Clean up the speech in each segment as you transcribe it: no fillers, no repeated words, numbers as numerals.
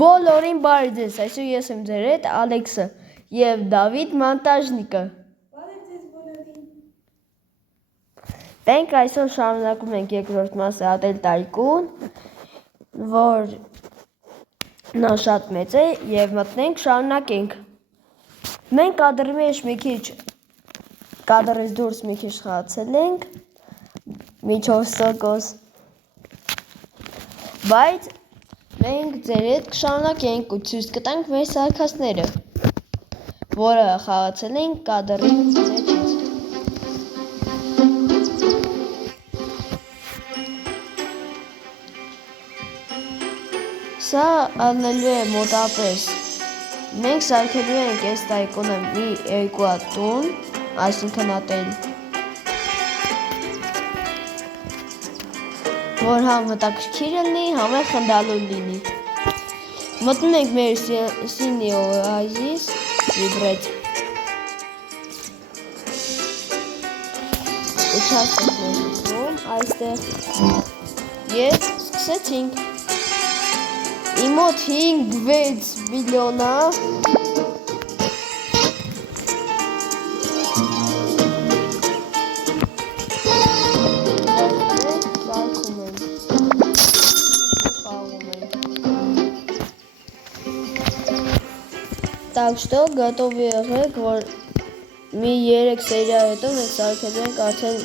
Բոլորին բարի ձեզ, այսօր ես եմ ձեր հետ Ալեքսը և Դավիթ Մանտաժնիկը։ Բարև ձեզ բոլորին։ Մենք այսօր շարունակում ենք երկրորդ մասը Ատել Տայկուն, որ նա շատ մեծ է և մտնենք շարունակենք։ Մենք կադրի մեջ մի քիչ, կադրից դուրս մի քիչ խաղացել ենք, միջով սոկոս, բայց մենք ձեր հետ կշարունակենք ու ցույց կտանք մեր սարքածները, որը խաղացել ենք կադրի մեջից։ Սա ալնելու է մոտապես, մենք սարքելու ենք այս տայկոնը մի երկու հատ տուն, այսինքն ատել, որ համ հետաքրքիր լինի, համ էլ խնդալու լինի։ Մտնում ենք մեր Սինի Օազիս, վիբրետ ուչաստок ներում այստեղ և սկսեցինք։ Իմ մոտ 5-6 միլիոն է։ Так что готовы եղեք, որ մի 3 սերիա հետո մենք սարքելու ենք արդեն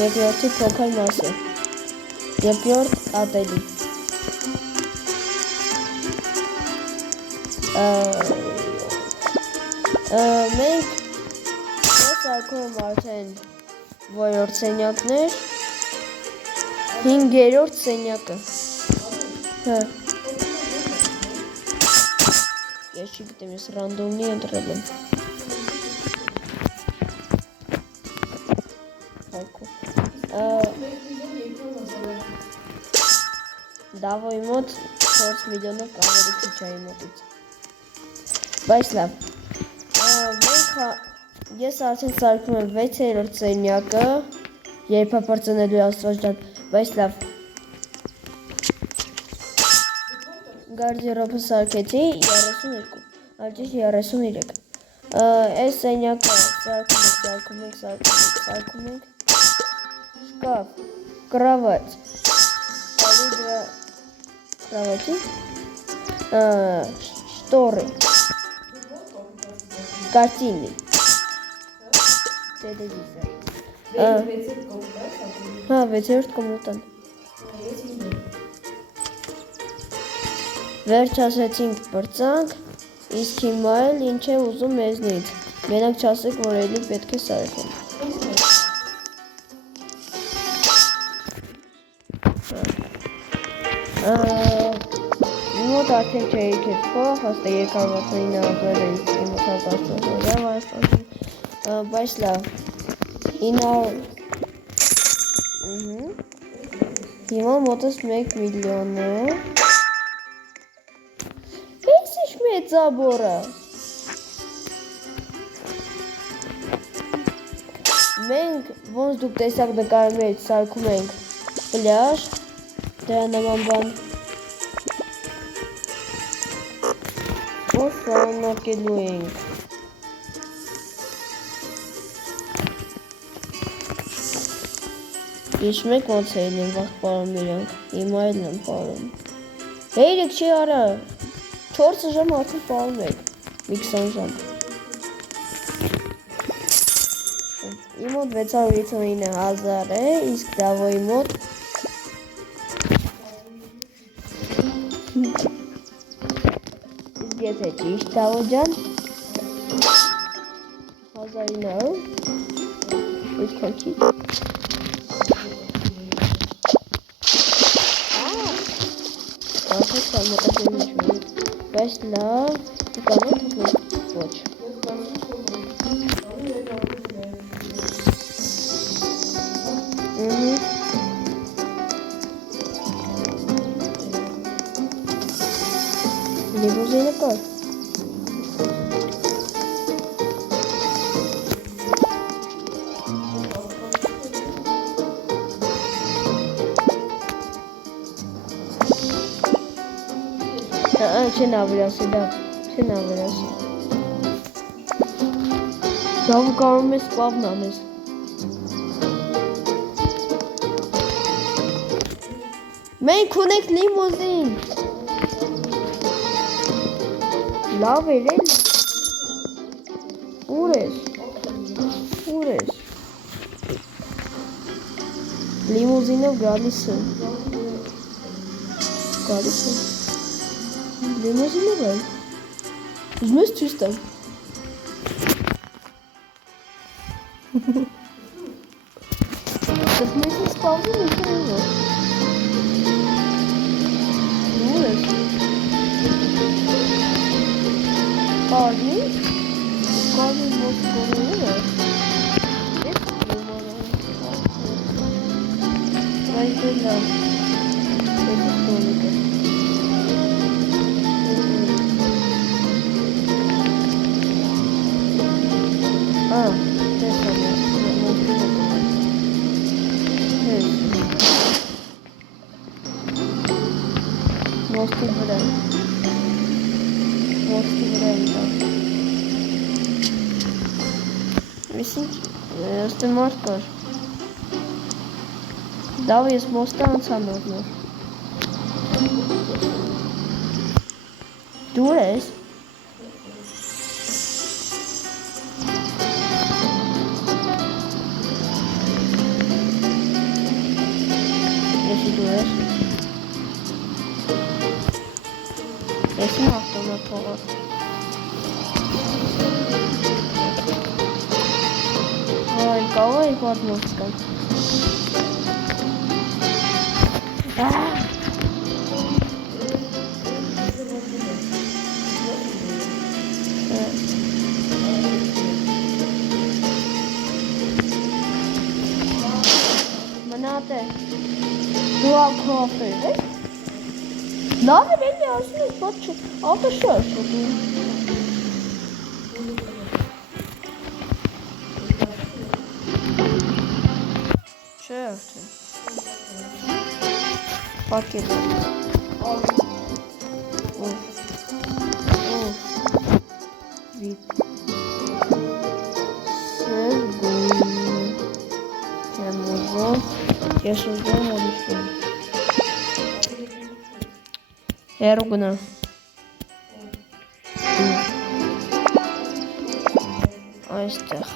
երկրորդի փոքր մասը, երկրորդ ատելի։ Մենք սարքում եմ արդեն որորդ սենյակներ, 5-րդ սենյակը։ Ես չգիտեմ, ես ռանդոմնի ընտրել եմ։ Դավոյի մոտ 4 միլիոնով ավելի քիչ է իմ մոտից։ Բայց լավ, ես արդեն սարքում եմ 6-րդ սենյակը, երբ հպրծնելու աստված ջան, բայց լավ։ Գարդերոբը սարքեցի 32, արդյոք 33։ Այս սենյակը սարքում ենք, շկաֆ, կրավատ, կրավատի, շտորы, կարտինի, տելևիզոր։ Հա, 6-րդ կոմոտան։ Վերջ ասեցինք պրծանք, իսկ հիմա էլ ինչ է ուզում մեզնից, մենակ չասեք, որ էլի պետք է սարքենք։ Մոտ արդեն չէի կետ փող, հաստա 269 է իսկ իմ մոտապաստորը վարստանցին, բայց լավ, 900, հիմա մոտս 1 միլիոն է, ես ինչ մեծաբորը, մենք ոնց դուք տեսակ նկարի մեջ սարքում ենք պլյաժ, դրա նման բան, որ շարունակելու ենք։ Հիշում եք ոնց էին են վաղ պարում իրանք, հիմա էլ են պարում։ Հեյրեք չի արա, 4 ժամ արդեն պարում եք, մի 20 ժամ։ Իմ մոտ 659,000 է, իսկ Դավոյի մոտ իսկ եթե ճիշտ Դավո ջան 1900 ինչքան քիչ Ահա մտածել ինչ-որ, բայց լավ, կանոն ոչ։ Լիվուզինը կար։ Չեն ավերասի, դա չեն ավերասի։ Դա կարող ես սպավն անես։ Մենք ունենք լիմուզին։ Լավ էր էլ։ Ուր ես։ Լիմուզինով գալիս է։ Լիմուզինով է։ Ուզում ես ցույց տամ։ Դες մենք սպառնում ենք այո։ Ուր ես։ Կարնի ոսկորում է։ Այս դելա։ Մոստի վրա Վիսինչ, ոստի մարդ կար Դավ ես մոստը անցան օրնոր Դուր ես Եսի դուր ես Եսին ավտոմատ փողով Այ, կավա է պատմոց կան Մնատ է Դու ակո ավտո է Լավ էր էլի ասում ես բատ չէ ավտո չի ասում դու Չէ արդեն Պակետ Վիտ Սեր գույն Եմ ուզում Ես ուզում ոլիշում Հերու գնա Այստեղ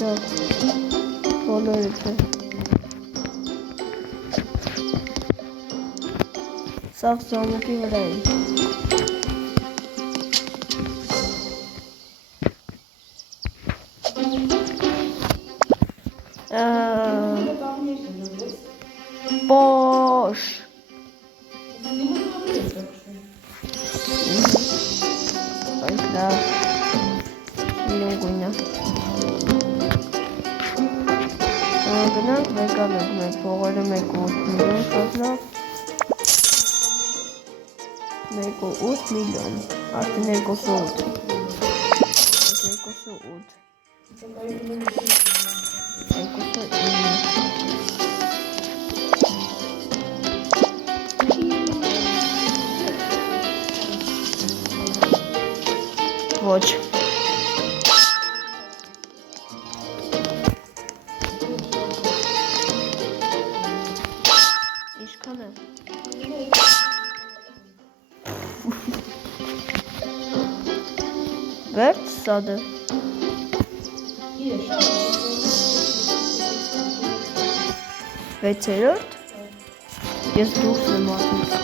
Դա բոլորը չէ Սաղ զամուկի վրա են Պոշ Այդ լավ Իրեն գույնա Գնանք վեկանենք մեր փողերը 1.8 միլիոն շատ լավ 1.8 միլիոն արդեն 2.8 Ոչ Ինչքան է Վերջ սադը Վեցերորդ Ես դուրս եմ ատում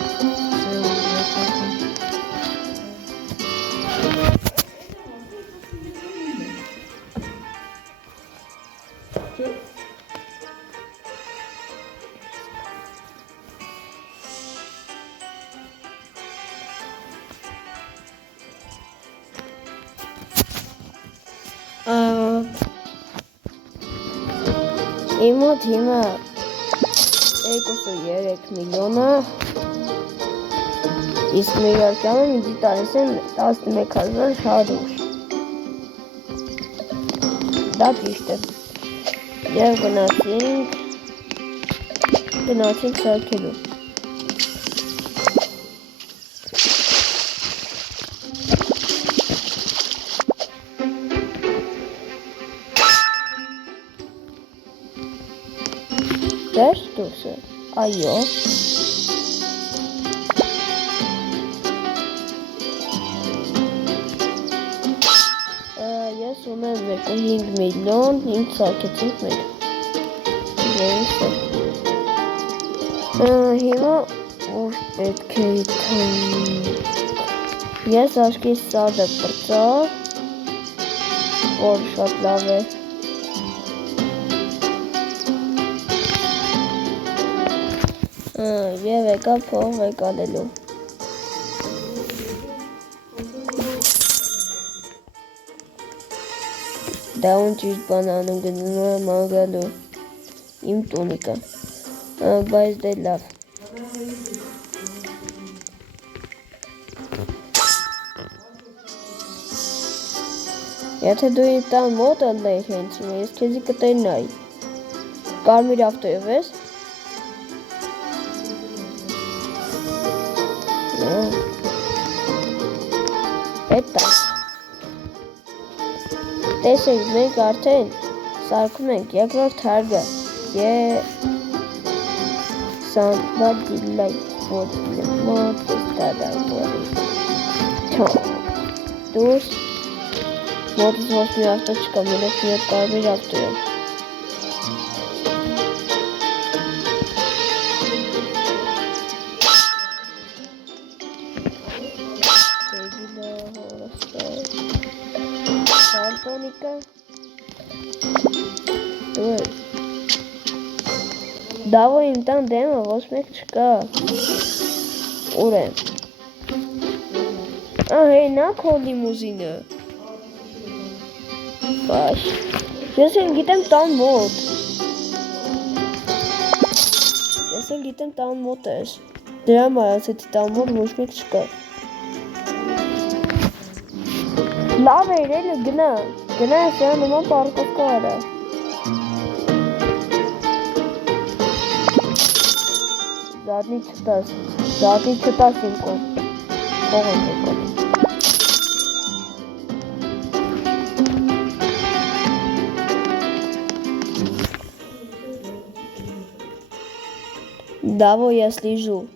Իմ մոտ հիմա 2.3 միլիոն է Իսկ միլիարդյանը մի տալիս եմ 11100 դա ճիշտ է և գնացինք սարքելու դες դուրսը այո ես ունեմ 1.5 միլիոն 5 սարքեցինք մենք հիմա որ պետք է ես աշկի սարը պրծա որ շատ լավ է և եկա փող եկալելու դա ուն ճիշտ բան անում գնում եմ անգալու իմ տունիկը բայց դե լավ եթե դու իմ տան մոտը լեի հենց ես քեզի կտենայի կարմիր ավտոյով ես Էտա տեսեք մենք արդեն սարքում ենք երկրորդ հարգը somebody like what the mod is that I want դուրս մոտս ոչ մի ավտո չկա մենակ մի հատ կարմիր ավտո է Ալտոնիկը դա որ իմ տան դեմը ոչ մեկ չկա ուր եմ հենա քո լիմուզինը Baş. Ya sen gittim tam mod. Ya sen gittim tam mod też. Drama, ja se ti tam mod možeš mi čekati. Lava je redno gna. Gna je se ja nema parko skara. Zadnji četas imko. Kovam neko. Давай я слежу.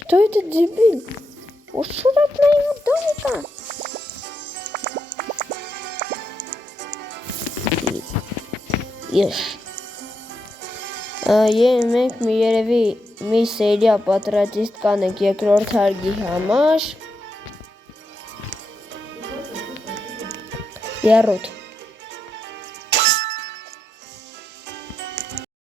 Кто этот дебил? Ушел от моего домика. Ешь. Մենք մի երևի մի սերիա պատրատիստ կանենք երկրորդ հարգի համար։ Երրորդ։